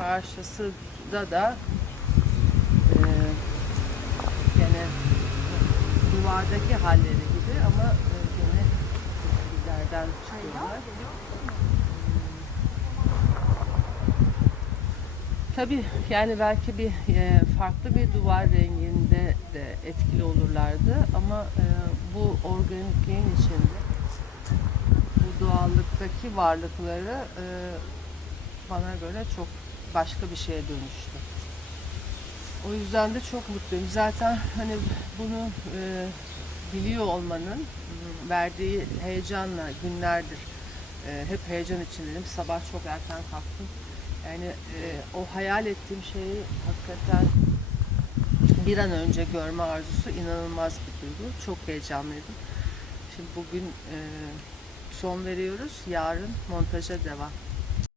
karşısında da e, gene duvardaki halleri gibi ama e, gene ileriden çıkıyorlar. Tabii yani belki bir e, farklı bir duvar renginde de etkili olurlardı ama e, bu organikliğin içinde bu doğallıktaki varlıkları e, bana göre çok başka bir şeye dönüştü. O yüzden de çok mutluyum. Zaten hani bunu e, biliyor olmanın verdiği heyecanla günlerdir e, hep heyecan içindeydim. Sabah çok erken kalktım. Yani e, o hayal ettiğim şeyi hakikaten bir an önce görme arzusu inanılmaz bir duygu. Çok heyecanlıydım. Şimdi bugün e, son veriyoruz. Yarın montaja devam.